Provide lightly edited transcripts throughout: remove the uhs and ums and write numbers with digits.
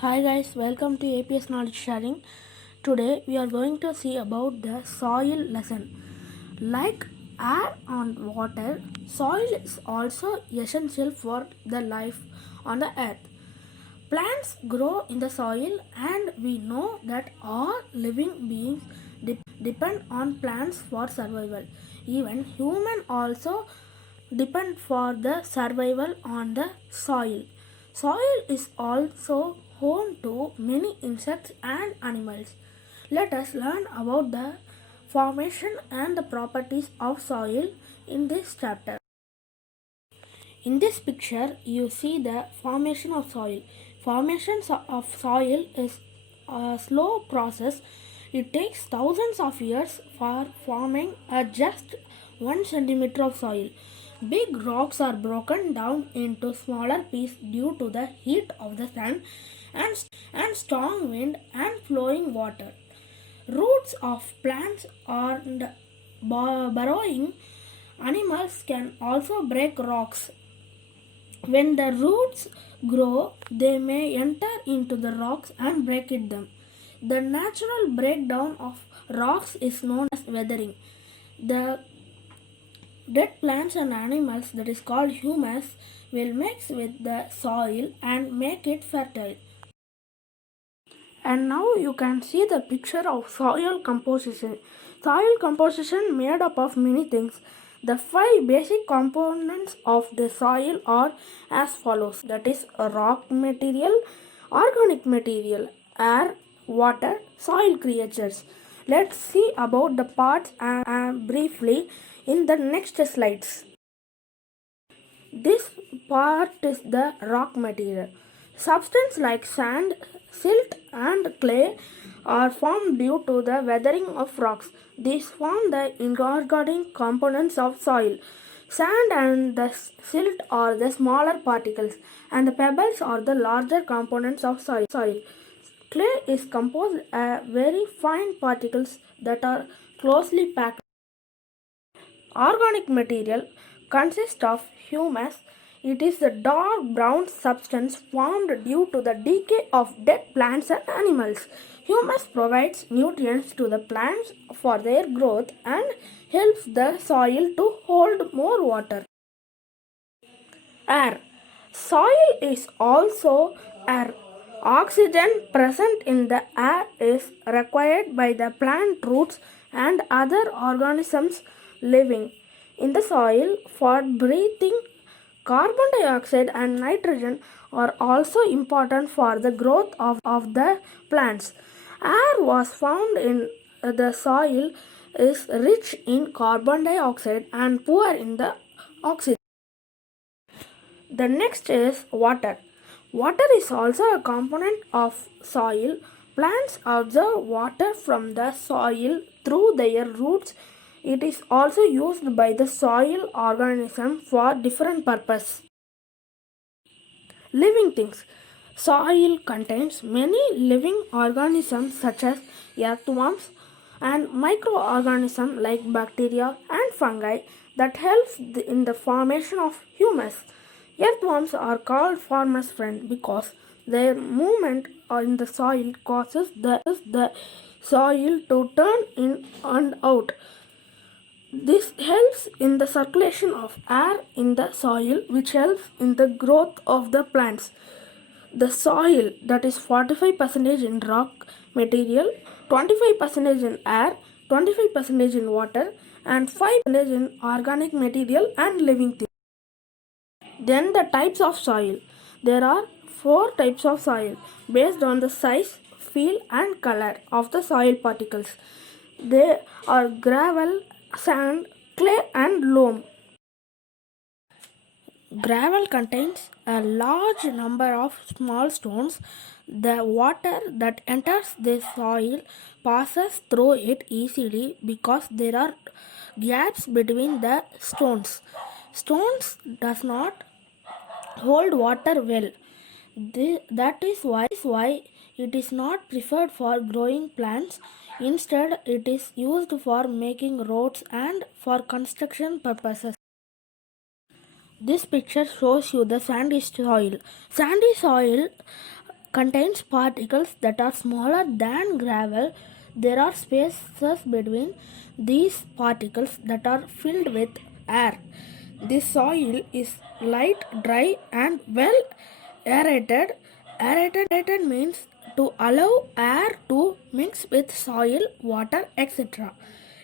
Hi guys, welcome to APS Knowledge Sharing. Today we are going to see about the soil lesson. Like air and water, soil is also essential for the life on the earth. Plants grow in the soil and we know that all living beings depend on plants for survival. Even human also depend for the survival on the soil. Soil is also home to many insects and animals. Let us learn about the formation and the properties of soil in this chapter. In this picture, you see the formation of soil. Formation of soil is a slow process. It takes thousands of years for forming a just 1 centimeter of soil. Big rocks are broken down into smaller pieces due to the heat of the sun and strong wind and flowing water. Roots of plants and burrowing animals can also break rocks. When the roots grow, they may enter into the rocks and break them. The natural breakdown of rocks is known as weathering. The dead plants and animals, that is called humus, will mix with the soil and make it fertile. And now you can see the picture of soil composition. Soil composition made up of many things. The 5 basic components of the soil are as follows, that is rock material, organic material, air, water, soil creatures. Let's see about the parts briefly in the next slides. This part is the rock material. Substances like sand, silt, and clay are formed due to the weathering of rocks. These form the inorganic components of soil. Sand and the silt are the smaller particles, and the pebbles are the larger components of soil. Clay is composed of very fine particles that are closely packed. Organic material consists of humus. It is a dark brown substance formed due to the decay of dead plants and animals. Humus provides nutrients to the plants for their growth and helps the soil to hold more water. Air. Soil is also air. Oxygen present in the air is required by the plant roots and other organisms living in the soil for breathing. Carbon dioxide and nitrogen are also important for the growth of the plants. Air was found in the soil is rich in carbon dioxide and poor in the oxygen. The next is water. Water is also a component of soil. Plants absorb water from the soil through their roots. It is also used by the soil organism for different purposes. Living things. Soil contains many living organisms such as earthworms and microorganisms like bacteria and fungi that helps in the formation of humus. Earthworms are called farmers' friend because their movement in the soil causes the soil to turn in and out. This helps in the circulation of air in the soil, which helps in the growth of the plants. The soil, that is 45% in rock material, 25% in air, 25% in water, and 5% in organic material and living things. Then the types of soil. There are 4 types of soil based on the size, feel, and color of the soil particles. They are gravel, sand, clay, and loam. Gravel contains a large number of small stones. The water that enters the soil passes through it easily because there are gaps between the stones. Stones does not hold water well. That is why it is not preferred for growing plants. Instead, it is used for making roads and for construction purposes. This picture shows you the sandy soil. Sandy soil contains particles that are smaller than gravel. There are spaces between these particles that are filled with air. This soil is light, dry, and well aerated. Aerated means to allow air to mix with soil, water, etc.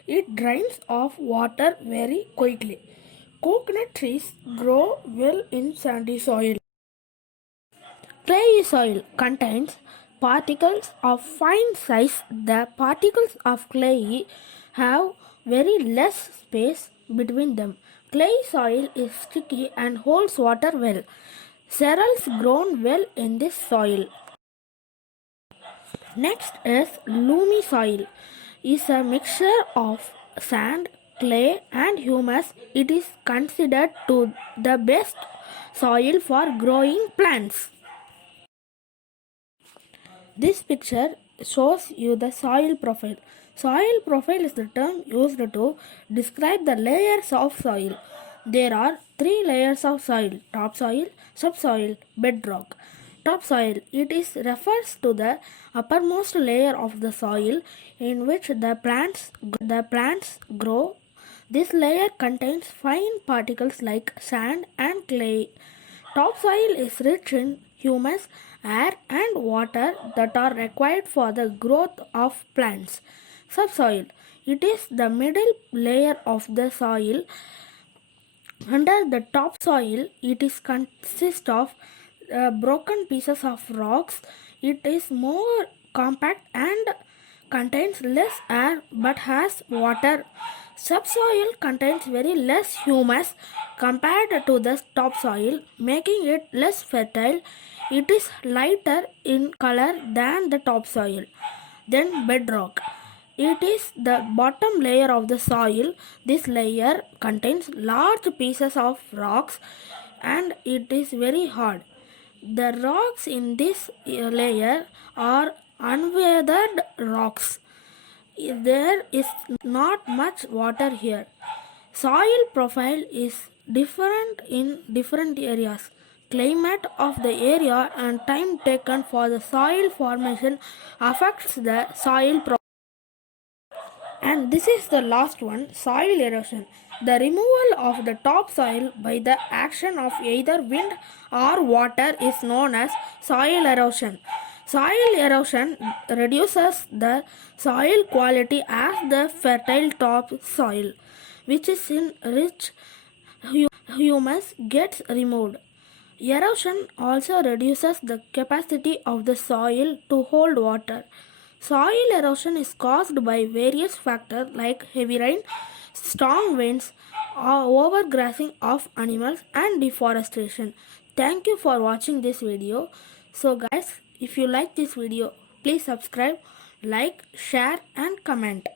It drains off water very quickly. Coconut trees grow well in sandy soil. Clay soil contains particles of fine size. The particles of clay have very less space between them. Clay soil is sticky and holds water well. Cereals grow well in this soil. Next is loamy soil. Is a mixture of sand, clay and humus. It is considered to the best soil for growing plants. This picture shows you the soil profile. Soil profile is the term used to describe the layers of soil. There are three layers of soil: topsoil, subsoil, bedrock. Topsoil, it is refers to the uppermost layer of the soil in which the plants grow. This layer contains fine particles like sand and clay. Topsoil is rich in humus, air, and water that are required for the growth of plants. Subsoil, it is the middle layer of the soil. Under the topsoil, it is consists of broken pieces of rocks. It is more compact and contains less air but has water. Subsoil contains very less humus compared to the topsoil, making it less fertile. It is lighter in color than the topsoil. Then bedrock. It is the bottom layer of the soil. This layer contains large pieces of rocks and it is very hard. The rocks in this layer are unweathered rocks. There is not much water here. Soil profile is different in different areas. Climate of the area and time taken for the soil formation affects the soil profile. And this is the last one, soil erosion. The removal of the topsoil by the action of either wind or water is known as soil erosion. Soil erosion reduces the soil quality as the fertile topsoil, which is in rich humus, gets removed. Erosion also reduces the capacity of the soil to hold water. Soil erosion is caused by various factors like heavy rain, strong winds, overgrazing of animals, and deforestation. Thank you for watching this video. So guys, if you like this video, please subscribe, like, share and comment.